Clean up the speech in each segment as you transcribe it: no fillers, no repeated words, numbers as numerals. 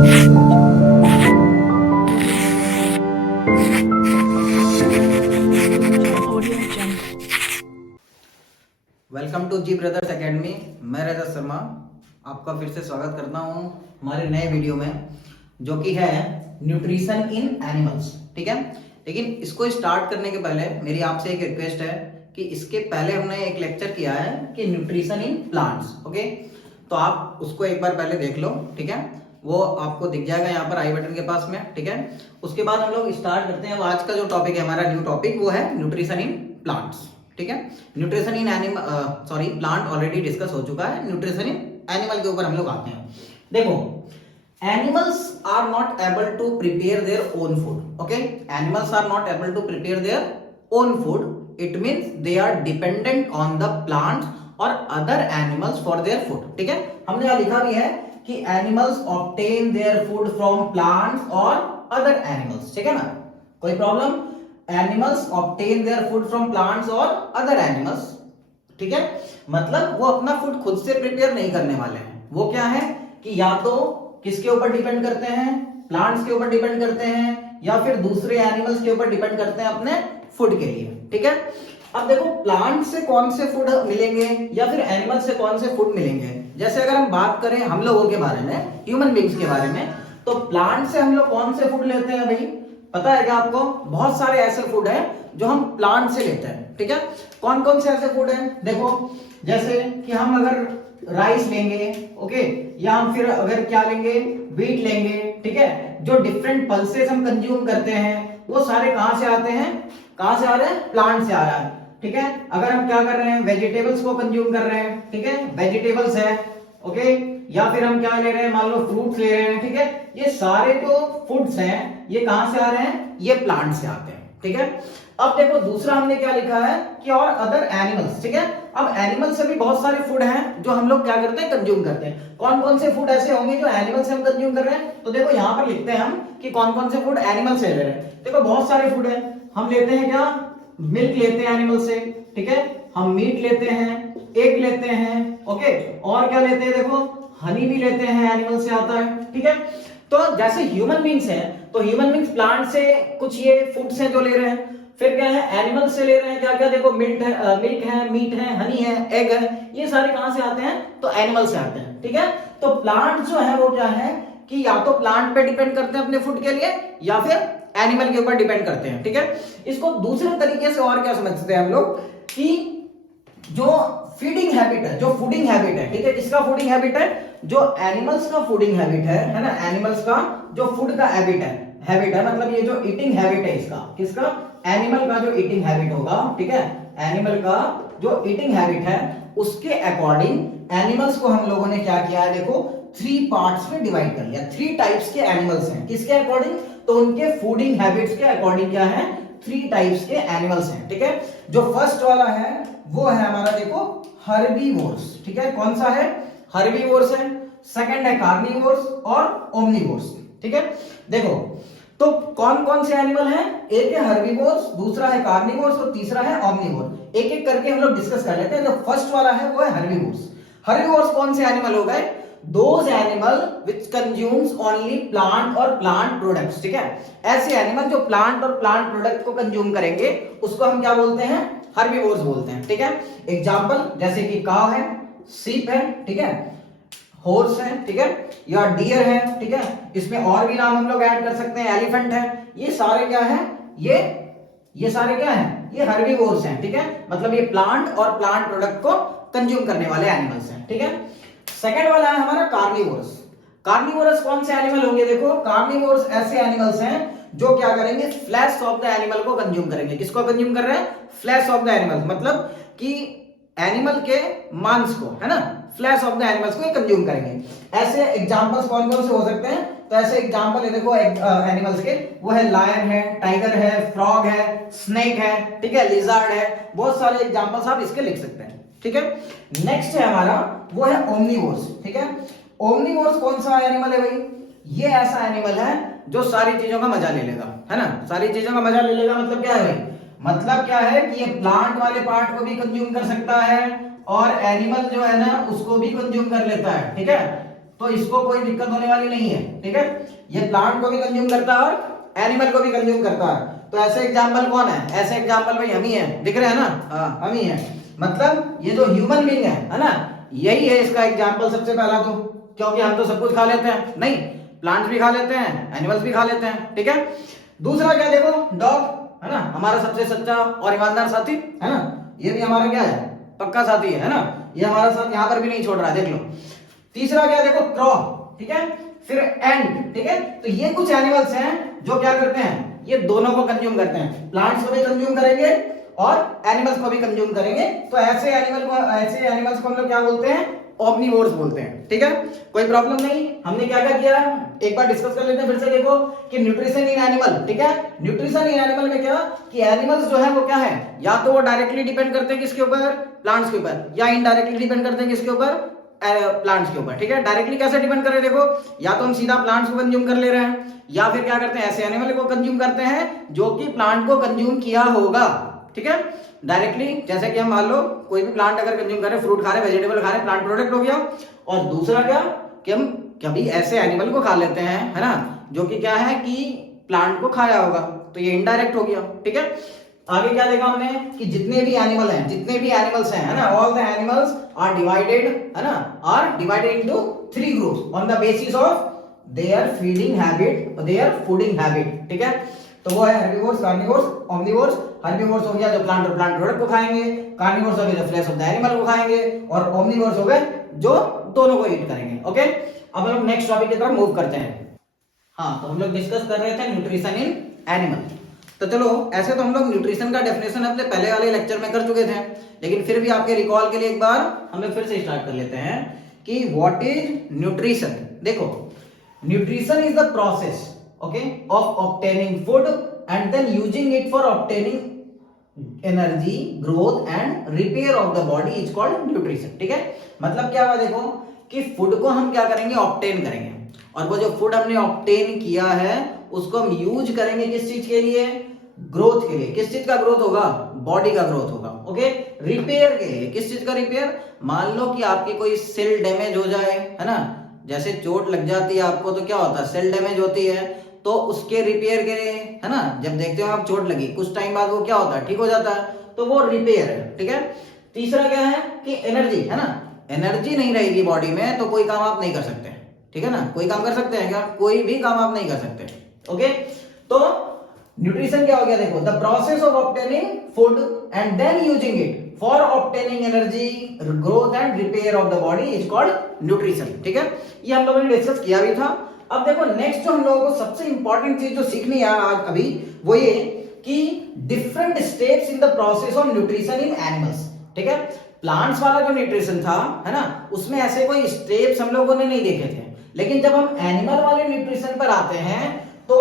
Welcome to G brothers academy. मैं रजत शर्मा आपका फिर से स्वागत करता हूं हमारे नए वीडियो में, जो कि है न्यूट्रिशन इन एनिमल्स। ठीक है, लेकिन इसको स्टार्ट करने के पहले मेरी आपसे एक रिक्वेस्ट है कि इसके पहले हमने एक लेक्चर किया है कि न्यूट्रिशन इन प्लांट्स। ओके, तो आप उसको एक बार पहले देख लो। ठीक है, वो आपको दिख जाएगा यहाँ पर आई बटन के पास में। ठीक है, उसके बाद हम लोग स्टार्ट करते हैं। आज का जो टॉपिक है हमारा न्यू टॉपिक, वो है न्यूट्रिशन इन प्लांट्स। ठीक है, nutrition in animal plant already discuss हो चुका है। न्यूट्रिशन इन एनिमल के ऊपर हम लोग आते हैं। देखो, animals are not able to prepare their own food. Okay, animals are not able to prepare their own food. It means they are dependent on the plants और other animals for their food. ठीक है, हमने यहां लिखा भी है कि animals obtain their food from plants और अदर एनिमल्स। ठीक है ना, कोई problem? Animals obtain their food from plants और अदर एनिमल्स। ठीक है, मतलब वो अपना फूड खुद से प्रिपेयर नहीं करने वाले हैं। वो क्या है कि या तो किसके ऊपर डिपेंड करते हैं, प्लांट्स के ऊपर डिपेंड करते हैं, या फिर दूसरे एनिमल्स के ऊपर डिपेंड करते हैं अपने फूड के लिए। ठीक है, अब देखो, प्लांट से कौन से फूड मिलेंगे या फिर एनिमल से कौन से फूड मिलेंगे। जैसे अगर हम बात करें हम लोगों के बारे में, ह्यूमन बींग्स के बारे में, तो प्लांट से हम लोग कौन से फूड लेते हैं भाई? पता है क्या आपको? बहुत सारे ऐसे फूड हैं जो हम प्लांट से लेते हैं। ठीक है, कौन कौन से ऐसे फूड हैं? देखो, जैसे कि हम अगर राइस लेंगे, ओके, या हम फिर अगर क्या लेंगे, व्हीट लेंगे। ठीक है, जो डिफरेंट पल्सेस हम कंज्यूम करते हैं वो सारे कहां से आते हैं? कहां से आ रहे हैं? प्लांट से आ रहा है। ठीक है, अगर हम क्या कर रहे हैं, वेजिटेबल्स को कंज्यूम कर रहे हैं, ठीक है, वेजिटेबल्स है, ओके, या फिर हम क्या ले रहे हैं, मान लो फ्रूट्स ले रहे हैं। ठीक है, ये सारे जो फूड्स हैं ये कहां से आ रहे हैं? ये प्लांट से आते हैं। ठीक है, अब देखो दूसरा हमने क्या लिखा है कि और अदर एनिमल्स। ठीक है, अब एनिमल से भी बहुत सारे फूड हैं जो हम लोग क्या करते हैं, कंज्यूम करते हैं। कौन कौन से फूड ऐसे होंगे जो एनिमल से हम कंज्यूम कर रहे हैं? तो देखो यहां पर लिखते हैं हम कि कौन कौन से फूड एनिमल से ले रहे हैं। देखो बहुत सारे फूड है। हम लेते हैं क्या? मिल्क लेते हैं एनिमल से। ठीक है, हम मीट लेते हैं, एग लेते हैं, ओके, और क्या लेते हैं? देखो, हनी भी लेते हैं, एनिमल से आता है। ठीक है, तो जैसे ह्यूमन बींग्स हैं, तो ह्यूमन बींग्स प्लांट से कुछ ये फूड्स हैं जो ले रहे हैं। फिर क्या है, एनिमल से ले रहे हैं क्या क्या? देखो, मिल्क है, मीट है, हनी है, एग है, ये सारे कहां से आते हैं? तो एनिमल से आते हैं। ठीक है, तो प्लांट जो है वो क्या है कि या तो प्लांट पे डिपेंड करते हैं अपने फूड के लिए, या फिर एनिमल के ऊपर डिपेंड करते हैं। ठीक है, इसको दूसरे तरीके से और क्या समझते हैं हम लोग कि जो फीडिंग हैबिट है, जो फूडिंग हैबिट है, ठीक है, किसका फूडिंग हैबिट है? जो एनिमल्स का फूडिंग हैबिट है ना, एनिमल्स का जो फूड का हैबिट है मतलब ये जो ईटिंग हैबिट है इसका, किसका? एनिमल का जो ईटिंग हैबिट होगा, ठीक है, एनिमल का जो ईटिंग हैबिट है उसके अकॉर्डिंग एनिमल्स को हम लोगों ने क्या किया है, देखो, 3 पार्ट्स में डिवाइड कर लिया। 3 टाइप्स के एनिमल्स हैं। किसके अकॉर्डिंग? तो उनके फूडिंग हैबिट्स के अकॉर्डिंग क्या है, 3 टाइप्स के एनिमल्स हैं। ठीक है, जो फर्स्ट वाला है वो है हमारा, देखो, हर्बीवोर्स। ठीक है, कौन सा है? हर्बीवोर्स है। सेकंड है कार्निवोर्स और ओमनिवोर्स। ठीक है, देखो, तो कौन कौन से एनिमल हैं? एक है हर्बीवोर्स, दूसरा है कार्निवोर्स और तीसरा है ओमनिवोर। एक एक करके हम लोग डिस्कस कर लेते हैं। जो फर्स्ट वाला है वो है हर्बीवोर्स। हर्बीवोर्स कौन से एनिमल हो गए? Those animal which consumes only plant और प्लांट प्रोडक्ट्स। ठीक है, ऐसे एनिमल जो प्लांट और प्लांट प्रोडक्ट को कंज्यूम करेंगे उसको हम क्या बोलते हैं? हर्बीवोर्स बोलते हैं। ठीक है, एग्जांपल जैसे कि काव है, सीप है, ठीक है, हॉर्स है, ठीक है, या डियर है। ठीक है, इसमें और भी नाम हम लोग ऐड कर सकते हैं, एलिफेंट है। ये सारे क्या है? ये सारे क्या है? ये हर्बीवोर्स हैं। ठीक है, मतलब ये प्लांट और प्लांट प्रोडक्ट को कंज्यूम करने वाले एनिमल्स हैं। ठीक है, सेकंड वाला है हमारा कार्निवोरस। कार्निवोरस कौन से एनिमल होंगे? देखो, कार्निवोरस ऐसे एनिमल्स हैं जो क्या करेंगे? फ्लैश ऑफ द एनिमल को कंज्यूम करेंगे। किसको कंज्यूम कर रहे हैं? फ्लैश ऑफ द एनिमल, मतलब कि एनिमल के मांस को, है ना, फ्लैश ऑफ द एनिमल्स को कंज्यूम करेंगे। ऐसे एग्जांपल्स कौन कौन से हो सकते हैं? तो ऐसे एग्जांपल है, देखो, एनिमल्स के, वो है लायन है, टाइगर है, फ्रॉग है, स्नेक है, ठीक है, लिजर्ड है। बहुत सारे एग्जांपल्स आप इसके लिख सकते हैं। ठीक है, नेक्स्ट है हमारा, वो है ओमनिवोर्स। ठीक है, ओमनिवोर्स कौन सा एनिमल है भाई? ये ऐसा एनिमल है जो सारी चीजों का मजा ले लेगा, है ना, सारी चीजों का मजा ले लेगा। मतलब क्या है भाई? मतलब क्या है कि ये प्लांट वाले पार्ट को भी कंज्यूम कर सकता है और एनिमल जो है ना उसको भी कंज्यूम कर लेता है। ठीक है, तो इसको कोई दिक्कत होने वाली नहीं है, ठीक है। ये प्लांट को भी कंज्यूम करता है और एनिमल को भी कंज्यूम करता है। तो ऐसे एग्जाम्पल कौन है? ऐसे एग्जाम्पल भाई हम ही है, दिख रहे हैं ना? हाँ हम ही है। मतलब ये जो ह्यूमन बीइंग है ना, यही है इसका एग्जाम्पल सबसे पहला तो, क्योंकि हम तो सब कुछ खा लेते हैं, नहीं प्लांट्स भी खा लेते हैं, एनिमल्स भी खा लेते हैं, ठीक है। दूसरा क्या देखो, डॉग है ना, हमारा सबसे सच्चा और ईमानदार साथी है ना, ये भी हमारा क्या है, पक्का साथी है ना, ये हमारा साथ यहाँ पर भी नहीं छोड़ रहा है, देख लो। तीसरा क्या देखो, क्रॉ, ठीक है। फिर एंट, ठीक है। तो ये कुछ एनिमल्स हैं जो क्या करते हैं, ये दोनों को कंज्यूम करते हैं, प्लांट्स को भी कंज्यूम करेंगे और एनिमल्स को भी कंज्यूम करेंगे। तो ऐसे एनिमल्स को हम लोग क्या बोलते हैं, ओमनिवोर्स बोलते हैं, ठीक है। कोई प्रॉब्लम नहीं। हमने क्या क्या किया, एक बार डिस्कस कर लेते हैं फिर से। देखो कि न्यूट्रिशन इन एनिमल, ठीक है। न्यूट्रिशन इन एनिमल में क्या कि एनिमल्स जो है वो क्या है, या तो वो डायरेक्टली डिपेंड करते हैं किसके ऊपर, प्लांट्स के ऊपर, या इनडायरेक्टली डिपेंड करते हैं किसके ऊपर, प्लांट्स के ऊपर, ठीक है। डायरेक्टली कैसे डिपेंड कर रहे हैं, देखो या तो हम सीधा प्लांट्स को कंज्यूम कर ले रहे हैं, या फिर क्या करते हैं, ऐसे एनिमल को कंज्यूम करते हैं जो कि प्लांट को कंज्यूम किया होगा, ठीक है। डायरेक्टली जैसे कि हम मान लो कोई भी प्लांट अगर कंज्यूम करें, फ्रूट खा रहे, वेजिटेबल खा रहे, प्लांट प्रोडक्ट हो गया। और दूसरा क्या कि हम कभी ऐसे एनिमल को खा लेते हैं, है ना, जो कि क्या है कि प्लांट को खाया होगा, तो ये इनडायरेक्ट हो गया, ठीक है। आगे क्या देखा हमने कि जितने भी एनिमल हैं, जितने भी एनिमल्स हैं, है ना, all the animals are divided, है ना, are divided into 3 groups on the basis of their feeding habit, their fooding habit, ठीक है। तो वो है हेर्बिवोर्स, कार्निवोर्स, ओमनिवोर्स। हेर्बिवोर्स हो गया जो प्लांट और प्लांट प्रोडक्ट को खाएंगे, कार्निवोर्स हो गया जो फ्लेश ऑफ द एनिमल को खाएंगे, और ओमनिवोर्स हो गए जो दोनों को ईट करेंगे, ओके। अब हम नेक्स्ट टॉपिक की तरफ मूव करते हैं। हाँ, तो हम लोग डिस्कस कर रहे थे न्यूट्रिशन इन एनिमल। तो चलो, ऐसे तो हम लोग न्यूट्रिशन का डेफिनेशन अपने पहले वाले लेक्चर में कर चुके थे, लेकिन फिर भी आपके रिकॉल के लिए एक बार हम लोग फिर से स्टार्ट कर लेते हैं कि व्हाट इज न्यूट्रिशन। देखो, nutrition is the process, okay, of obtaining food and then using it for obtaining energy, growth and repair of the body is called nutrition, ठीक है। मतलब क्या हुआ, देखो कि फूड को हम क्या करेंगे, ऑब्टेन करेंगे, और वो जो फूड हमने ऑब्टेन किया है उसको हम यूज करेंगे किस चीज के लिए, ग्रोथ के लिए। किस चीज का ग्रोथ होगा, बॉडी का ग्रोथ होगा, ओके। रिपेयर के लिए, किस चीज का रिपेयर, मान लो कि आपकी कोई सेल डैमेज हो जाए, है ना, जैसे चोट लग जाती है आपको तो क्या होता है, सेल डैमेज होती है, तो उसके रिपेयर के लिए, है ना, जब देखते हो आप चोट लगी, कुछ टाइम बाद वो क्या होता है, ठीक हो जाता है, तो वो रिपेयर है, ठीक है। तीसरा क्या है कि एनर्जी, है ना, एनर्जी नहीं रहेगी बॉडी में तो कोई काम आप नहीं कर सकते, ठीक है ना। कोई काम कर सकते हैं क्या, कोई भी काम आप नहीं कर सकते, ओके। तो न्यूट्रिशन क्या हो गया, देखो, the process of obtaining food and then using it for obtaining energy, growth and repair of the body is called nutrition, ठीक है। ये हम लोगों ने डिस्कस किया भी था। अब देखो नेक्स्ट जो हम लोगों को सबसे इंपॉर्टेंट चीज जो सीखनी है आज अभी, वो ये कि different steps in the process of nutrition in animals, ठीक है। प्लांट्स वाला जो न्यूट्रिशन था, है ना, उसमें ऐसे कोई स्टेप्स हम लोगों ने नहीं देखे थे, लेकिन जब हम एनिमल वाले न्यूट्रिशन पर आते हैं तो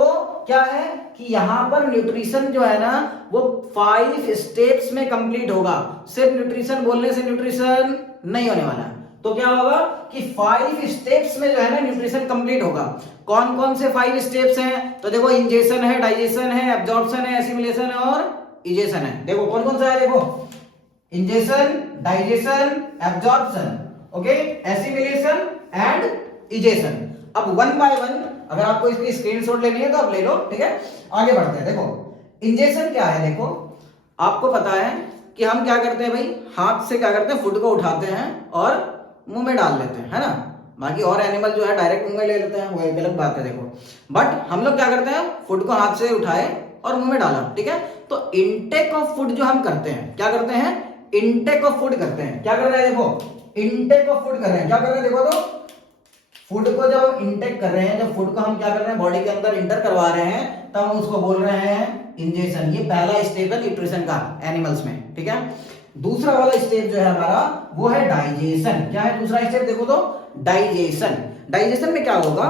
क्या है कि यहां पर न्यूट्रिशन जो है ना वो 5 स्टेप्स में कंप्लीट होगा। सिर्फ न्यूट्रिशन बोलने से न्यूट्रिशन नहीं होने वाला, तो क्या होगा कि 5 स्टेप्स में जो है ना न्यूट्रिशन कंप्लीट होगा। कौन कौन से 5 स्टेप्स हैं, तो देखो, इंजेशन है, डाइजेशन है, एब्जॉर्प्शन है, एसिमिलेशन है और इजेशन है। देखो कौन कौन सा है, देखो, ingestion, digestion, absorption, okay, assimilation and egestion. अब वन बाय वन अगर आपको इसकी स्क्रीनशॉट लेनी है तो आप ले लो, ठीक है। आगे बढ़ते हैं। देखो इंजेशन क्या है, देखो आपको पता है कि हम क्या करते हैं भाई, हाथ से क्या करते हैं, फूड को उठाते हैं और मुंह में डाल लेते हैं, है ना। बाकी और एनिमल जो है डायरेक्ट मुंह में ले लेते हैं, वो एक अलग बात है, देखो। बट हम लोग क्या करते हैं, फूड को हाथ से उठाए और मुंह में डाला, ठीक है। तो इनटेक ऑफ फूड जो हम करते हैं, क्या करते हैं, इनटेक ऑफ फूड करते हैं। क्या कर रहे हैं, देखो, इनटेक ऑफ फूड कर रहे हैं। क्या कर रहे हैं, देखो, तो फूड को जब हम इंटेक कर रहे हैं, जब फूड को हम क्या कर रहे हैं, बॉडी के अंदर इंटर करवा रहे हैं, तब हम उसको बोल रहे हैं इंजेशन। ये पहला स्टेप है न्यूट्रिशन का एनिमल्स में, ठीक है। दूसरा वाला स्टेप जो है हमारा वो है डाइजेशन। क्या है दूसरा स्टेप, देखो तो, डाइजेशन। डाइजेशन में क्या होगा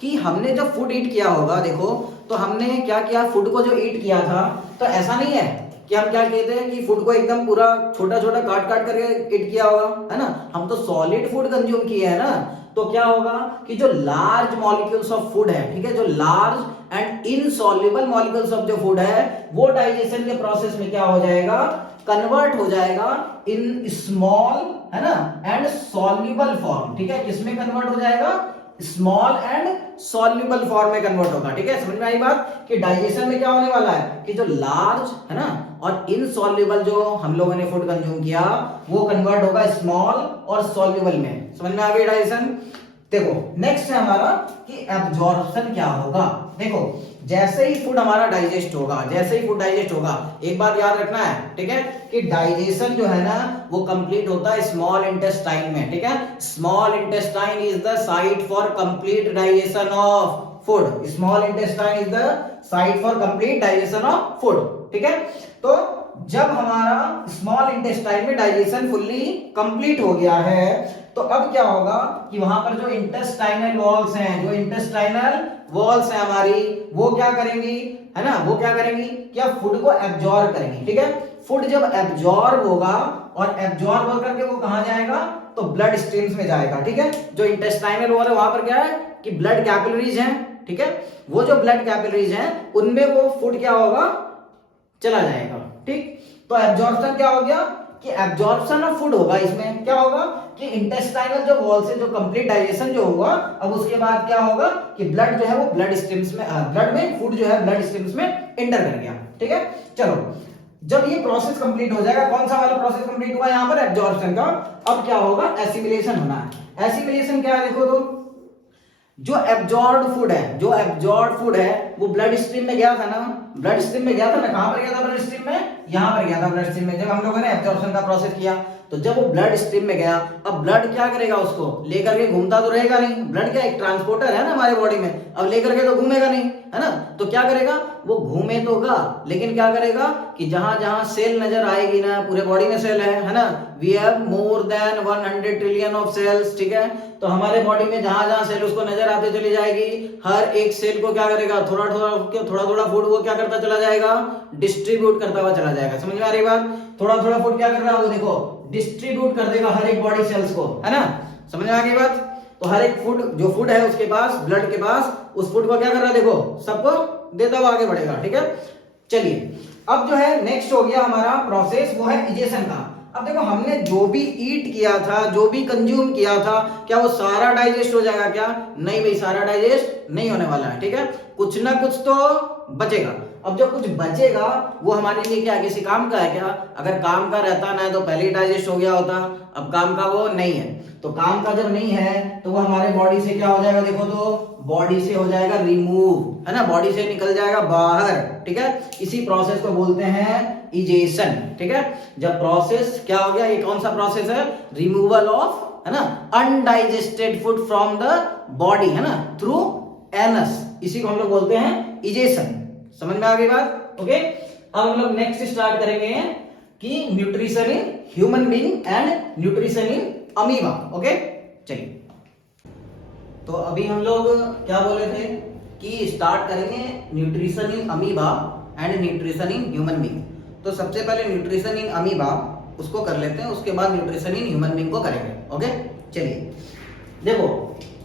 कि हमने जब फूड ईट किया होगा, देखो, तो हमने क्या किया, फूड को जो ईट किया था, तो ऐसा नहीं है कि हम क्या कहते हैं कि फूड को एकदम पूरा छोटा छोटा काट काट करके ईट किया होगा, है ना। हम तो सॉलिड फूड कंज्यूम किए हैं ना, तो क्या होगा कि जो लार्ज मॉलिक्यूल्स ऑफ फूड है, ठीक है, जो large and insoluble molecules of जो फूड है, वो डाइजेशन के प्रोसेस में क्या हो जाएगा, कन्वर्ट हो जाएगा इन स्मॉल है ना एंड सॉल्युबल फॉर्म, ठीक है, किसमें कन्वर्ट हो जाएगा, स्मॉल एंड सॉल्युबल फॉर्म में कन्वर्ट होगा, ठीक है। समझ में आई बात कि डाइजेशन में क्या होने वाला है कि जो लार्ज है ना और इनसॉल्युबल जो हम लोगों ने फूड कंज्यूम किया वो कन्वर्ट होगा स्मॉल और सॉल्युबल में। समझ में आ गई डाइजेशन। देखो नेक्स्ट है हमारा कि एब्जॉर्प्शन क्या होगा। देखो जैसे ही फूड हमारा डाइजेस्ट होगा, जैसे ही फूड डाइजेस्ट होगा, एक बात याद रखना है, ठीक है, कि डाइजेशन जो है ना वो कंप्लीट होता है स्मॉल इंटेस्टाइन में, ठीक है। Small intestine is the site for complete digestion of food. Small intestine is the site for complete digestion of food, ठीक है। तो जब हमारा स्मॉल इंटेस्टाइन में डाइजेशन फुल्ली कंप्लीट हो गया है तो अब क्या होगा कि वहां पर जो इंटेस्टाइनल वॉल्स हैं, जो इंटेस्टाइनल वॉल्स हैं हमारी, वो क्या करेंगी, है ना, वो क्या करेंगी, क्या फूड को एब्जॉर्ब करेंगी, ठीक है। फूड जब एब्जॉर्ब होगा और एब्जॉर्ब होकर के वो कहां जाएगा, तो ब्लड स्ट्रीम्स में जाएगा, ठीक है। जो इंटेस्टाइनल वॉल है वहां पर क्या है कि ब्लड कैपिलरीज हैं, ठीक है। वो जो ब्लड कैपिलरीज हैं उनमें वो फूड क्या होगा, चला जाएगा, ठीक। तो एब्जॉर्प्शन क्या हो गया कि एब्जॉर्प्शन ऑफ फूड होगा। इसमें क्या होगा कि इंटेस्टाइनल जो वॉल से जो कंप्लीट डाइजेशन जो हुआ, अब उसके बाद क्या होगा कि ब्लड जो है वो ब्लड स्ट्रीम्स में, ब्लड में फूड जो है ब्लड स्ट्रीम्स में एंटर कर गया, ठीक है। चलो जब ये प्रोसेस कंप्लीट हो जाएगा, कौन सा वाला प्रोसेस कंप्लीट हुआ यहाँ पर, एब्जॉर्प्शन का। अब क्या होगा, एसिमिलेशन होना है। एसिमिलेशन क्या है, देखो तो जो एब्जॉर्ब्ड फूड है, जो एब्जॉर्ब्ड फूड है वो ब्लड स्ट्रीम में गया था ना, ब्लड स्ट्रीम में गया था ना, कहां पर गया था, ब्लड स्ट्रीम में, यहां पर गया था ब्लड स्ट्रीम में, जब हम लोगों ने एब्जॉर्प्शन का प्रोसेस किया। तो जब वो ब्लड स्ट्रीम में गया, अब ब्लड क्या करेगा, उसको लेकर के घूमता तो रहेगा नहीं, ब्लड क्या एक ट्रांसपोर्टर है ना हमारे बॉडी में, अब लेकर के तो घूमेगा नहीं, है ना। तो क्या करेगा, वो घूमे तो होगा लेकिन क्या करेगा कि जहां जहां सेल नजर आएगी ना, पूरे बॉडी में सेल है ना, we have more than 100 trillion of cells, ठीक है। तो हमारे बॉडी में जहां जहां सेल उसको नजर आते चली जाएगी, हर एक सेल को क्या करेगा, थोड़ा थोड़ा फूड वो क्या करता चला जाएगा, डिस्ट्रीब्यूट करता हुआ चला जाएगा। समझ में आ रही बात, थोड़ा थोड़ा फूड क्या कर रहा है वो, देखो डिस्ट्रीब्यूट कर देगा हर एक बॉडी सेल्स को, है ना। समझ में आ गई बात। तो हर एक फूड जो फूड है उसके पास, ब्लड के पास, उस फूड को क्या कर रहा है, देखो सबको देता हुआ आगे बढ़ेगा, ठीक है। चलिए अब जो है नेक्स्ट हो गया हमारा प्रोसेस, वो है इजेशन का। अब देखो हमने जो भी ईट किया था, जो भी कंज्यूम किया था, क्या वो सारा डाइजेस्ट हो जाएगा क्या, नहीं भाई, सारा डाइजेस्ट नहीं होने वाला है, ठीक है। कुछ ना कुछ तो बचेगा। अब जब कुछ बचेगा वो हमारे लिए क्या किसी काम का है क्या, अगर काम का रहता ना तो पहले ही डाइजेस्ट हो गया होता, अब काम का वो नहीं है। तो काम का जब नहीं है तो वो हमारे बॉडी से क्या हो जाएगा, देखो तो बॉडी से हो जाएगा रिमूव, है ना, बॉडी से निकल जाएगा बाहर, ठीक है। इसी प्रोसेस को बोलते हैं इजेशन, ठीक है। जब प्रोसेस क्या हो गया, ये कौन सा प्रोसेस है, रिमूवल ऑफ, है ना, undigested food from the body, है ना, थ्रू एनस, इसी को हम लोग बोलते हैं इजेशन। समझ में आ गई बात, ओके। अब हम लोग नेक्स्ट स्टार्ट करेंगे कि nutrition in human being and nutrition in amoeba, okay. चलिए तो अभी हम लोग क्या बोले थे कि स्टार्ट करेंगे nutrition in amoeba and nutrition in human being. तो सबसे पहले न्यूट्रिशन इन अमीबा उसको कर लेते हैं, उसके बाद न्यूट्रिशन इन ह्यूमन बीइंग को करेंगे, ओके। चलिए देखो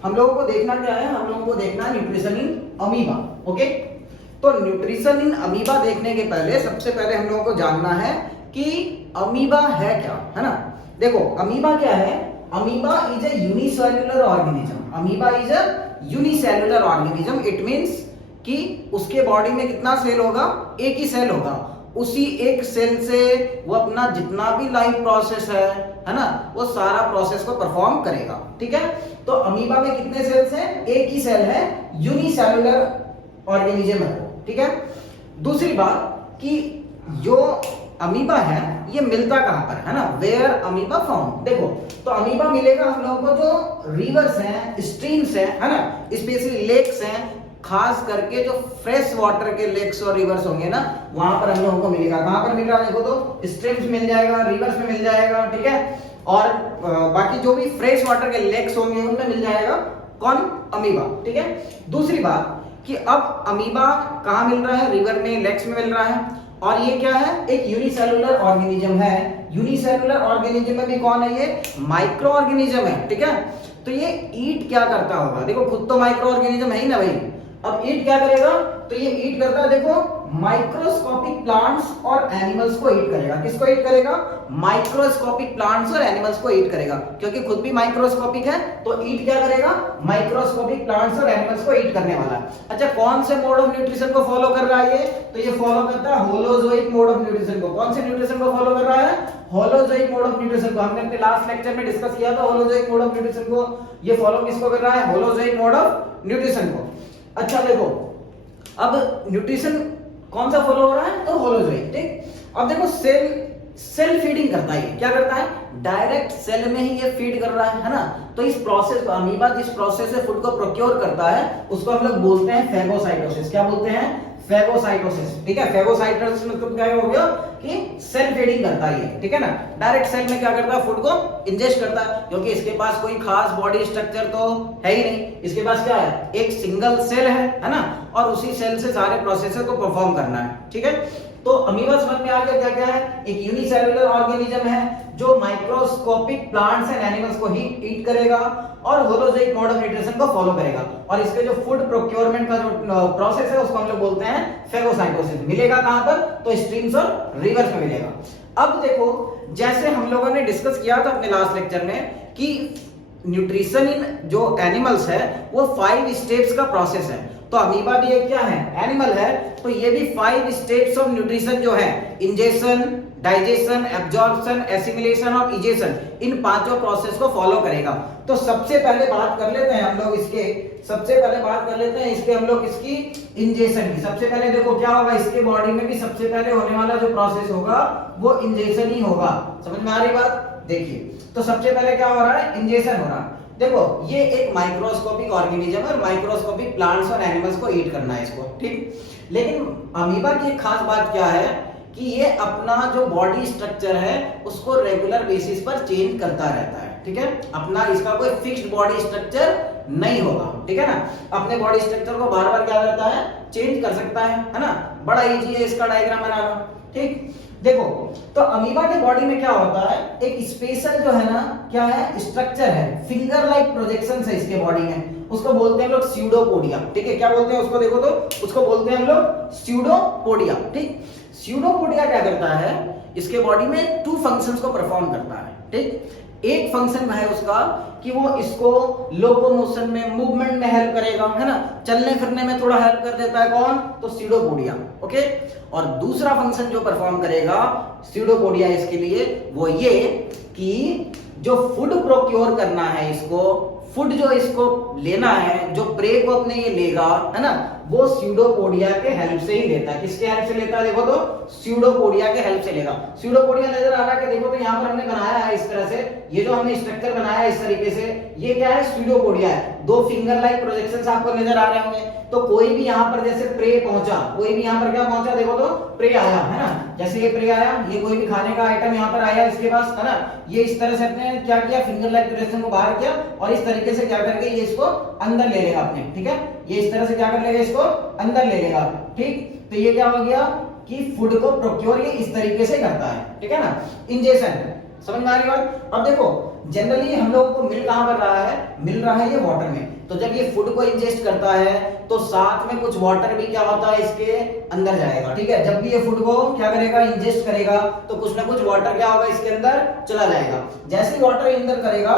हम लोगों को देखना क्या है, हम लोगों को देखना है न्यूट्रिशन इन अमीबा, ओके। तो न्यूट्रिशन इन अमीबा देखने के पहले सबसे पहले हम लोगों को जानना है कि अमीबा है क्या, है ना। देखो अमीबा क्या है, amoeba is a unicellular organism, amoeba is a unicellular organism. It means कि उसके बॉडी में कितना सेल होगा, एक ही सेल होगा, उसी एक सेल से वो अपना जितना भी लाइफ प्रोसेस है ना, वो सारा प्रोसेस को परफॉर्म करेगा, ठीक है। तो अमीबा में कितने सेल्स हैं, एक ही सेल है, यूनिसेल्युलर ऑर्गेनिज्म है, ठीक है। दूसरी बात कि जो अमीबा है ये मिलता कहां पर है ना, वेयर अमीबा फाउंड। देखो तो अमीबा मिलेगा हम लोगों को जो रिवर्स हैं, स्ट्रीम्स हैं, है ना, स्पेशली लेक्स हैं, खास करके जो फ्रेश वाटर के लेक्स और रिवर्स होंगे ना, वहां पर हम लोगों को मिलेगा। कहां पर मिल रहा है, देखो तो स्ट्रीम्स मिल जाएगा, रिवर्स में मिल जाएगा, ठीक है। और बाकी जो भी फ्रेश वाटर के लेक्स होंगे उनमें मिल जाएगा कौन, अमीबा, ठीक है। दूसरी बात कि अब अमीबा कहां मिल रहा है, रिवर में, लेक्स में मिल रहा है। और ये क्या है, एक यूनिसेल्युलर ऑर्गेनिज्म है। यूनिसेल्युलर ऑर्गेनिज्म में भी कौन है, ये माइक्रो ऑर्गेनिज्म है, ठीक है। तो ये ईट क्या करता होगा, देखो खुद तो माइक्रो ऑर्गेनिज्म है ही ना भाई, अब ईट क्या करेगा, तो ये ईट करता है देखो माइक्रोस्कोपिक प्लांट्स और एनिमल्स को ईट करेगा। किसको ईट करेगा, माइक्रोस्कोपिक प्लांट्स और एनिमल्स को ईट करेगा, क्योंकि खुद भी माइक्रोस्कोपिक है तो ईट क्या करेगा, माइक्रोस्कोपिक प्लांट्स और एनिमल्स को ईट करने वाला है। अच्छा कौन से मोड ऑफ न्यूट्रिशन को फॉलो कर रहा है ये, तो ये फॉलो करता है होलोजोइक मोड ऑफ न्यूट्रिशन को। कौन से न्यूट्रिशन को फॉलो कर रहा है, होलोजोइक मोड ऑफ न्यूट्रिशन को। हमने अपने लास्ट लेक्चर में डिस्कस किया था होलोजोइक मोड ऑफ न्यूट्रिशन को। ये फॉलो किसको कर रहा है, होलोजोइक मोड ऑफ न्यूट्रिशन को। अच्छा देखो अब न्यूट्रिशन कौन सा फॉलो हो रहा है, तो होलोजोइक। ठीक, अब देखो सेल फीडिंग करता है। क्या करता है, डायरेक्ट सेल में ही ये फीड कर रहा है ना। तो इस प्रोसेस को, अमीबा जिस प्रोसेस से फूड को प्रोक्योर करता है उसको हम लोग बोलते हैं फेगोसाइटोसिस। क्या बोलते हैं, फेगोसाइटोसिस। ठीक है, फेगोसाइटोसिस मतलब क्या हो गया कि सेल फीडिंग करता है, ठीक है ना। डायरेक्ट सेल में क्या करता है, फूड को इंजेस्ट करता है, क्योंकि इसके पास कोई खास बॉडी स्ट्रक्चर तो है ही नहीं। इसके पास क्या है, एक सिंगल सेल है ना, और उसी सेल से सारे प्रोसेस को परफॉर्म करना है। ठीक है, तो अमीबा समझ में आ गया क्या क्या है, एक यूनिसेलुलर ऑर्गेनिज्म है जो माइक्रोस्कोपिक प्लांट्स एंड एनिमल्स को ही ईट करेगा और होलोजोइक मोड ऑफ न्यूट्रिशन को फॉलो करेगा, और इसके जो फूड प्रोक्योरमेंट का जो प्रोसेस है उसको हम लोग बोलते हैं फेगोसाइटोसिस। मिलेगा कहां पर, तो स्ट्रीम्स और रिवर्स में मिलेगा। अब देखो जैसे हम लोगों ने डिस्कस किया था अपने लास्ट लेक्चर में कि न्यूट्रिशन इन जो एनिमल्स है वो 5 स्टेप्स का प्रोसेस है, तो अमीबा भी एक क्या है, एनिमल है, तो ये भी 5 स्टेप्स ऑफ न्यूट्रिशन जो है, इंजेशन, डाइजेशन, एब्जॉर्प्शन, एसिमिलेशन और इजेशन, इन पांचों प्रोसेस को फॉलो करेगा। तो सबसे पहले बात कर लेते हैं हम लोग इसके, हम लोग इसकी इंजेशन की। सबसे पहले देखो क्या होगा, इसके बॉडी में भी सबसे पहले होने वाला जो प्रोसेस होगा वो इंजेशन ही होगा। समझ में आ रही बात, देखिए तो सबसे पहले क्या हो रहा है, इंजेशन हो रहा है। देखो ये एक माइक्रोस्कोपिक ऑर्गेनिज्म है, माइक्रोस्कोपिक प्लांट्स और एनिमल्स को ईट करना है इसको। ठीक, लेकिन अमीबा की एक खास बात क्या है कि ये अपना जो बॉडी स्ट्रक्चर है उसको रेगुलर बेसिस पर चेंज करता रहता है। ठीक है, अपना इसका कोई फिक्स्ड बॉडी स्ट्रक्चर नहीं होगा। ठीक है ना, अपने बॉडी स्ट्रक्चर को बार बार क्या करता है, चेंज कर सकता है ना। बड़ा इजी है इसका डायग्राम बनाना। ठीक, देखो तो अमीबा के बॉडी में क्या होता है, एक स्पेशल जो है ना क्या है, स्ट्रक्चर है, फिंगर लाइक प्रोजेक्शंस है इसके बॉडी में, उसको बोलते हैं हम लोग स्यूडोपोडिया। ठीक है, क्या बोलते हैं उसको, देखो तो उसको बोलते हैं हम लोग स्यूडोपोडिया। ठीक, स्यूडोपोडिया क्या करता है, इसके बॉडी में 2 फंक्शंस को परफॉर्म करता है। ठीक, एक फंक्शन है उसका कि वो इसको लोकोमोशन में, मूवमेंट में हेल्प करेगा, है ना, चलने फिरने में थोड़ा हेल्प कर देता है। कौन, तो स्यूडोपोडिया। ओके, और दूसरा फंक्शन जो परफॉर्म करेगा स्यूडोपोडिया इसके लिए वो ये कि जो फूड प्रोक्योर करना है इसको, फूड जो इसको लेना है, जो प्रे को अपने ये लेगा, है ना, वो स्यूडोपोडिया के हेल्प से ही लेता है। किसके हेल्प से लेता है, देखो तो स्यूडोपोडिया के हेल्प से लेगा। स्यूडोपोडिया नजर आ रहा है कि देखो तो यहाँ पर हमने बनाया है इस तरह से, ये जो हमने स्ट्रक्चर बनाया है इस तरीके से, ये क्या है, स्यूडोपोडिया है। 2 फिंगर लाइक प्रोजेक्शंस आपको नजर आ रहे होंगे। तो कोई भी यहाँ पर जैसे प्रे पहुंचा, कोई भी यहाँ पर क्या पहुंचा, देखो तो प्रे आया, है ना, जैसे ये प्रे आया, ये कोई भी खाने का आइटम यहाँ पर आया इसके पास, है ना, ये इस तरह से अपने क्या किया, फिंगर लाइक प्रोजेक्शन को बाहर किया और इस तरीके से क्या करके ये इसको अंदर ले लेगा अपने। ठीक है, ये इस तरह से क्या कर लेगा, इसको अंदर ले लेगा। ठीक, तो ये क्या हो गया कि फूड को प्रोक्योर ये इस तरीके से करता है। ठीक है ना, इंजेशन। समझ में आ रही बात। अब देखो जनरली हम लोगों को मिल कहां पर रहा है, मिल रहा है ये वाटर में। तो जब ये फूड को इंजेस्ट करता है तो साथ में कुछ वाटर भी क्या होता है, इसके अंदर जाएगा। ठीक है, जब भी ये फूड को क्या करेगा, इंजेस्ट करेगा, तो कुछ ना कुछ वाटर क्या होगा, इसके अंदर चला जाएगा। जैसे ही वाटर इंटर करेगा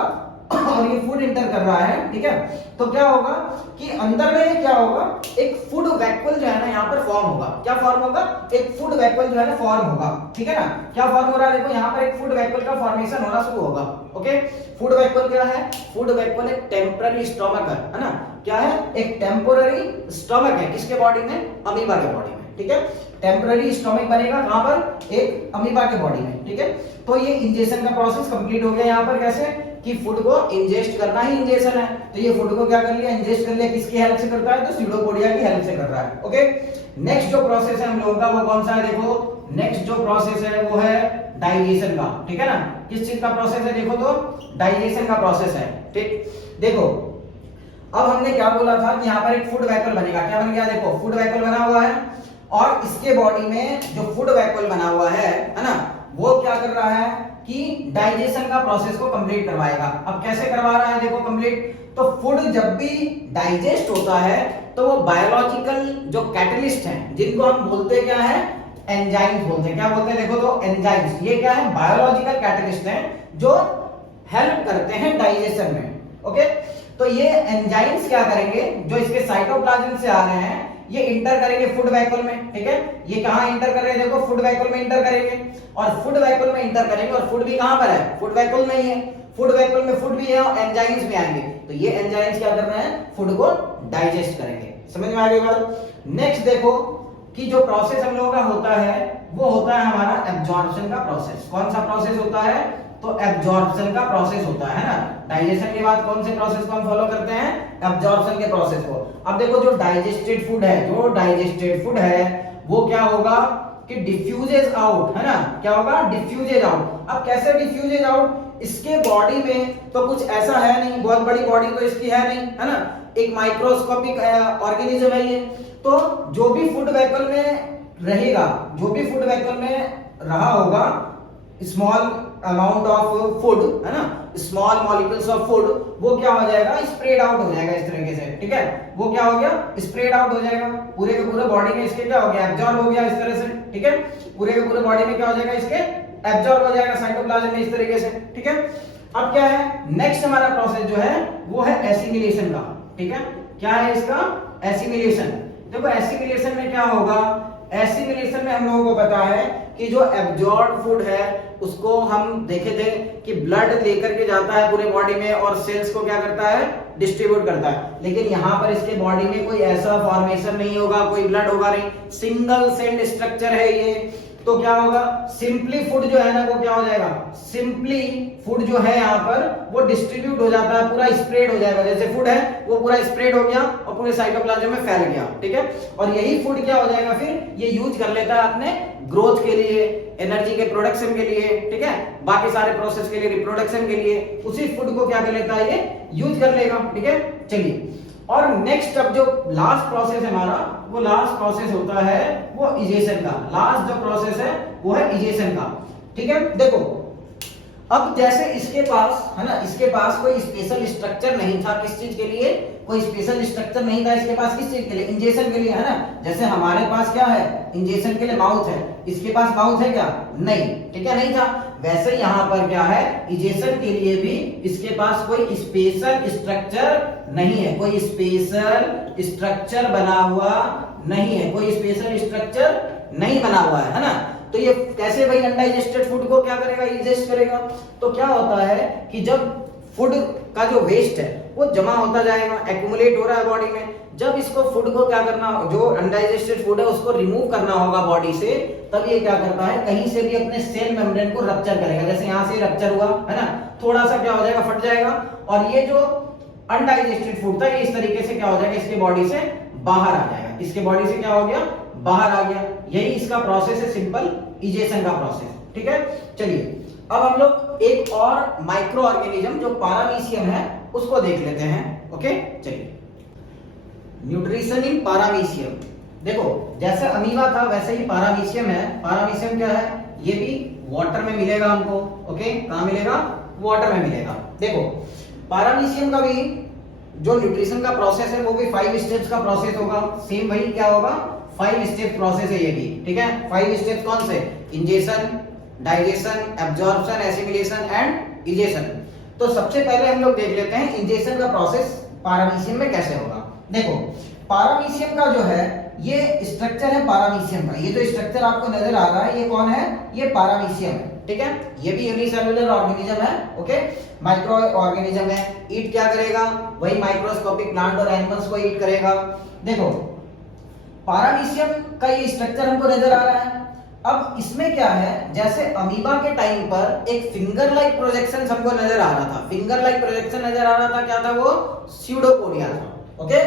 और ये फूड इंटर कर रहा है, ठीक है, तो क्या होगा कि अंदर में क्या होगा, एक फूड वैक्यूल जो है ना यहाँ पर फॉर्म होगा। क्या फॉर्म होगा, एक फूड वैक्यूल जो है ना फॉर्म होगा। ठीक है ना, क्या फॉर्म हो रहा है, देखो यहाँ पर एक फूड वैक्यूल का फॉर्मेशन होना शुरू होगा। ओके, फूड वैक्यूल क्या है, फूड वैक्यूल एक टेम्पररी स्टोमक है ना, क्या है, एक टेम्पररी स्टोमक है, किसके बॉडी में, अमीबा के बॉडी में। ठीक है, टेम्पररी स्टोमक बनेगा कहां पर, एक अमीबा के बॉडी में। ठीक है, तो ये इंजेशन का प्रोसेस कंप्लीट हो गया। यहाँ पर कैसे कि फूड को इंजेस्ट करना ही इंजेशन है, तो ये फूड को क्या कर लिया, इंजेस्ट कर लिया, किसकी हेल्प से करता है, तो स्यूडोपोडिया की हेल्प से कर रहा है। ओके, नेक्स्ट जो प्रोसेस है हम लोगों का वो कौन सा है, देखो नेक्स्ट जो प्रोसेस है वो है डाइजेशन का। ठीक है ना, किस चीज का प्रोसेस है, देखो तो डाइजेशन का प्रोसेस है। ठीक, देखो अब हमने क्या बोला था कि यहाँ पर एक फूड वैक्यूल बनेगा। क्या बन गया, देखो फूड वैक्यूल बना हुआ है और इसके बॉडी में जो फूड वैक्यूल बना हुआ है ना, वो क्या कर रहा है कि डाइजेशन का प्रोसेस को कंप्लीट करवाएगा। अब कैसे करवा रहा है, देखो कंप्लीट, तो फूड जब भी डाइजेस्ट होता है तो वो बायोलॉजिकल जो कैटलिस्ट हैं, जिनको हम बोलते क्या है, एंजाइम्स बोलते हैं। क्या बोलते हैं, देखो तो एंजाइम्स, ये क्या है, बायोलॉजिकल कैटलिस्ट हैं जो हेल्प करते हैं डाइजेशन में। ओके, तो ये एंजाइम्स क्या करेंगे, जो इसके साइटोप्लाज्म से आ रहे हैं, ये इंटर करेंगे फूड वैक्यूल में। ठीक है, ये कहां इंटर कर रहे हैं, देखो फूड वैक्यूल में इंटर करेंगे, और फूड वैक्यूल में इंटर करेंगे, और फूड भी कहां पर है, फूड वैक्यूल में ही है। फूड वैक्यूल में फूड भी है और एंजाइम्स भी आएंगे, तो ये एंजाइम्स क्या कर रहे हैं, फूड को डाइजेस्ट करेंगे। समझ में आ गई बात। नेक्स्ट देखो कि जो प्रोसेस हम लोगों का होता है वो होता है हमारा एब्जॉर्प्शन का प्रोसेस। कौन सा प्रोसेस होता है, तो एब्जॉर्प्शन का प्रोसेस होता है ना। डाइजेशन के बाद कौन से प्रोसेस को हम फॉलो करते हैं, एब्जॉर्प्शन के प्रोसेस को। अब देखो जो डाइजेस्टेड फूड है, जो डाइजेस्टेड फूड है वो क्या होगा कि डिफ्यूजेस आउट, है ना, क्या होगा, डिफ्यूजेस आउट। अब कैसे डिफ्यूजेस आउट, इसके बॉडी में तो कुछ ऐसा है नहीं, बहुत बड़ी बॉडी तो इसकी है नहीं, है ना, एक माइक्रोस्कोपिक ऑर्गेनिज्म है ये। तो जो भी फूड वैक्यूल में रहेगा, जो भी फूड वैक्यूल में रहा होगा, स्मॉल अमाउंट ऑफ फूड, है ना, स्मॉल मॉलिक्यूल्स ऑफ फूड, वो क्या हो जाएगा, स्प्रेड आउट हो जाएगा इस तरीके से। ठीक है, वो क्या हो गया, स्प्रेड आउट हो जाएगा पूरे के पूरे बॉडी में, इसके क्या हो गया, एब्जॉर्ब हो गया इस तरह से। ठीक है, पूरे के पूरे बॉडी में क्या हो जाएगा, इसके एब्जॉर्ब हो जाएगा साइटोप्लाज्म में इस तरीके से। ठीक है, अब क्या है, नेक्स्ट हमारा प्रोसेस जो है वो है एसिमिलेशन का। ठीक है, क्या है इसका, एसिमिलेशन। देखो एसिमिलेशन में क्या होगा, एसिमिलेशन में हम लोगों को पता है कि जो एब्जॉर्ब फूड है उसको हम देखे थे कि ब्लड लेकर के जाता है पूरे बॉडी में और सेल्स को क्या करता है, डिस्ट्रीब्यूट करता है। लेकिन यहाँ पर इसके बॉडी में कोई ऐसा फॉर्मेशन नहीं होगा, कोई ब्लड होगा नहीं, सिंगल सेल्ड स्ट्रक्चर है ये। तो क्या होगा, सिंपली फूड जो है ना वो क्या हो जाएगा, सिंपली फूड जो है यहाँ पर वो डिस्ट्रीब्यूट हो जाता है, पूरा स्प्रेड हो जाएगा। जैसे फूड है वो पूरा स्प्रेड हो गया और पूरे साइटोप्लाज्म में फैल गया। ठीक है, और यही फूड क्या हो जाएगा, फिर ये यूज कर लेता है अपने ग्रोथ के लिए, एनर्जी के प्रोडक्शन के लिए, ठीक है, बाकी सारे प्रोसेस के लिए, रिप्रोडक्शन के लिए, उसी फूड को क्या कर लेता है, ये यूज कर लेगा। ठीक है, चलिए, और नेक्स्ट अब जो लास्ट प्रोसेस है हमारा, वो लास्ट प्रोसेस होता है वो इजेशन का। लास्ट जो प्रोसेस है वो है इजेशन का। ठीक है, देखो अब जैसे इसके पास है ना, इसके पास कोई स्पेशल स्ट्रक्चर नहीं था, किस चीज के लिए, कोई स्पेशल स्ट्रक्चर नहीं था इसके पास, किस चीज के लिए, इंजेक्शन के लिए, है ना। जैसे हमारे पास क्या है, इंजेक्शन के लिए माउथ है, इसके पास माउथ है क्या, नहीं, ठीक है, नहीं था। वैसे यहाँ पर क्या है, इजेक्शन के लिए भी इसके पास कोई स्पेशल स्ट्रक्चर नहीं है, कोई स्पेशल स्ट्रक्चर बना हुआ नहीं है, कोई स्पेशल स्ट्रक्चर नहीं बना हुआ है ना। तो ये कैसे भाई अनडाइजेस्टेड फूड को क्या करेगा, इजेस्ट करेगा। तो क्या होता है कि जब फूड का जो वेस्ट है वो जमा होता जाएगा, एक्यूमुलेट हो रहा है बॉडी में, जब इसको फूड को क्या करना, जो अनडाइजेस्टेड फूड है उसको रिमूव करना होगा बॉडी से, तब ये क्या करता है, कहीं से भी अपने सेल मेम्ब्रेन को रप्चर करेगा। जैसे यहाँ से रप्चर हुआ है ना, थोड़ा सा क्या हो जाएगा, फट जाएगा, और ये जो अनडाइजेस्टेड फूड था ये इस तरीके से क्या हो जाएगा, इसके बॉडी से बाहर आ जाएगा, इसके बॉडी से क्या हो गया, बाहर आ गया। यही इसका प्रोसेस है, सिंपल इजेशन का प्रोसेस। ठीक है, चलिए अब हम लोग एक और माइक्रो ऑर्गेनिज्म जो पारामीशियम है उसको देख लेते हैं। ओके, चलिए, न्यूट्रिशन इन पारामीशियम। देखो जैसे अमीबा था वैसे ही पारामीशियम है। पारामीशियम क्या है, ये भी वाटर में मिलेगा हमको। ओके, कहां मिलेगा, वाटर में मिलेगा। देखो पारामीशियम का भी जो न्यूट्रिशन का प्रोसेस है वो भी 5 स्टेप्स का प्रोसेस होगा। सेम वही क्या होगा, 5 स्टेप प्रोसेस है ये भी। ठीक है, 5 स्टेप्स कौन से, ingestion, digestion, absorption, assimilation and egestion. तो सबसे पहले हम लोग देख लेते हैं इंजेशन का प्रोसेस पारामीशियम में कैसे होगा। देखो पारामीशियम का जो है ये स्ट्रक्चर है पारामीशियम का, ये जो स्ट्रक्चर आपको नजर आ रहा है ये कौन है, ये पारामीशियम है। ठीक है, ये भी यूनिसेलुलर ऑर्गेनिज्म है। ओके, माइक्रो ऑर्गेनिज्म है। ईट क्या करेगा, वही माइक्रोस्कोपिक प्लांट और एनिमल्स को ईट करेगा। देखो पारामीशियम का ये स्ट्रक्चर हमको नजर आ रहा है। अब इसमें क्या है, जैसे अमीबा के टाइम पर एक फिंगर लाइक प्रोजेक्शन हमको नजर आ रहा था, फिंगर लाइक प्रोजेक्शन नजर आ रहा था, क्या था वो, स्यूडोपोडिया था। ओके,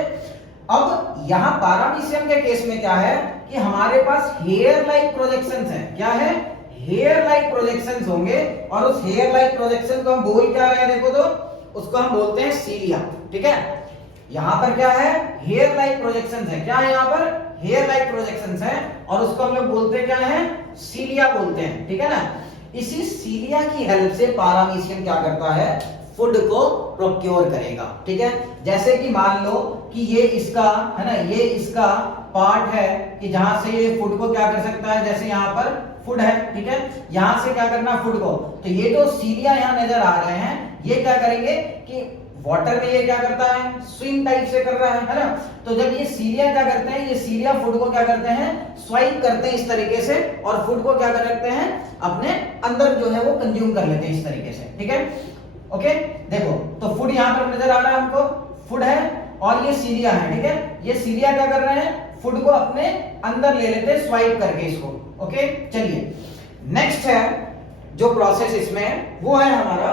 अब यहाँ पारामीशियम के केस में क्या है कि हमारे पास हेयर लाइक प्रोजेक्शंस हैं। क्या है, हेयर लाइक प्रोजेक्शंस होंगे, और उस हेयर लाइक प्रोजेक्शन को हम बोल क्या रहे हैं, देखो तो उसको हम बोलते हैं सीलिया। ठीक है, यहाँ पर क्या है, हेयर लाइक प्रोजेक्शंस है। क्या है यहाँ पर, हेयर लाइक प्रोजेक्शंस है, और उसको हम लोग बोलते हैं क्या है, सीलिया बोलते हैं। ठीक है ना, इसी सीलिया की हेल्प से पारामीशियम क्या करता है, फूड को प्रोक्योर करेगा। ठीक है, जैसे कि मान लो कि ये इसका है ना, ये इसका पार्ट है कि जहां से ये फूड को क्या कर सकता है, जैसे यहाँ पर फूड है, ठीक है, यहां से क्या करना फूड को, तो ये जो सीलिया यहाँ नजर आ रहे हैं ये क्या करेंगे कि वाटर में ये क्या करता है, स्विम टाइप से कर रहा है ना। तो जब ये सीलिया क्या करते हैं, ये सीलिया फूड को क्या करते हैं, स्वाइप करते हैं इस तरीके से, और फूड को क्या कर रखते हैं, अपने अंदर जो है वो कंज्यूम कर लेते हैं इस तरीके से। ठीक है, ओके, देखो तो फूड यहाँ पर नजर आ रहा है हमको, फूड है और ये सीलिया है। ठीक है, ये सीलिया क्या कर रहे हैं, फूड को अपने अंदर ले लेते हैं स्वाइप करके इसको। ओके, चलिए नेक्स्ट है जो प्रोसेस इसमें वो है हमारा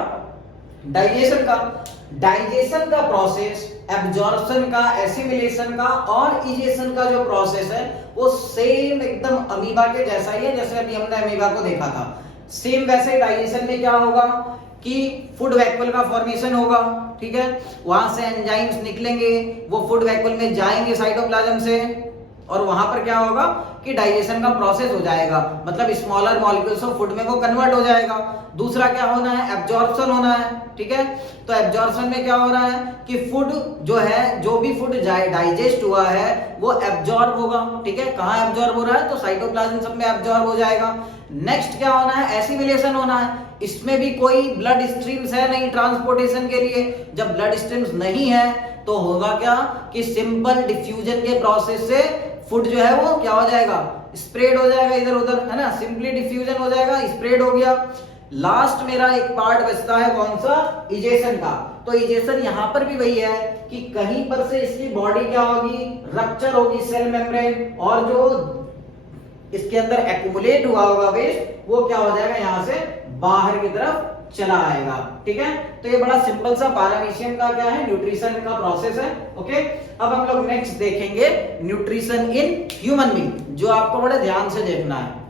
डाइजेशन का। डाइजेशन का प्रोसेस एब्जॉर्प्शन का, एसिमिलेशन का और इजेशन का जो प्रोसेस है वो सेम एकदम अमीबा के जैसा ही है, जैसे अभी हमने अमीबा को देखा था। सेम वैसे डाइजेशन में क्या होगा कि फूड वैक्यूल का फॉर्मेशन होगा। ठीक है, वहां से एंजाइम्स निकलेंगे, वो फूड वैक्यूल में जाएंगे साइटोप्लाज्म से, और वहां पर क्या होगा कि डाइजेशन का प्रोसेस हो जाएगा, मतलब स्मॉलर मॉलिक्यूल्स ऑफ फूड में वो कन्वर्ट हो जाएगा। दूसरा क्या होना है, एब्जॉर्प्शन होना है। ठीक है, तो एब्जॉर्प्शन में क्या हो रहा है कि फूड जो है, जो भी फूड डाइजेस्ट हुआ है वो एब्जॉर्ब होगा। ठीक है, कहाँ एब्जॉर्ब हो रहा है, तो साइटोप्लाज्म सब में एब्जॉर्ब हो जाएगा। नेक्स्ट क्या होना है, एसिमिलेशन होना है। इसमें भी कोई ब्लड स्ट्रीम्स है नहीं ट्रांसपोर्टेशन के लिए। जब ब्लड स्ट्रीम्स नहीं है तो होगा क्या कि सिंपल डिफ्यूजन के प्रोसेस से फूड जो है वो क्या हो जाएगा, स्प्रेड हो जाएगा इधर उधर, है ना, सिंपली डिफ्यूजन हो जाएगा, स्प्रेड हो गया। लास्ट मेरा एक पार्ट बचता है कौन सा, इजेशन का। तो इजेशन यहां पर भी वही है कि कहीं पर से इसकी बॉडी क्या होगी, रप्चर होगी सेल मेम्ब्रेन, और जो इसके अंदर एक्युमुलेट हुआ होगा वेस्ट वो क्या हो जाएगा, यहां से बाहर की तरफ चला आएगा। ठीक है, तो ये बड़ा सिंपल सा पैरामीशियम का क्या है, न्यूट्रिशन का प्रोसेस है। ओके, अब हम लोग नेक्स्ट देखेंगे न्यूट्रिशन इन ह्यूमन बीइंग, जो आपको बड़े ध्यान से देखना है।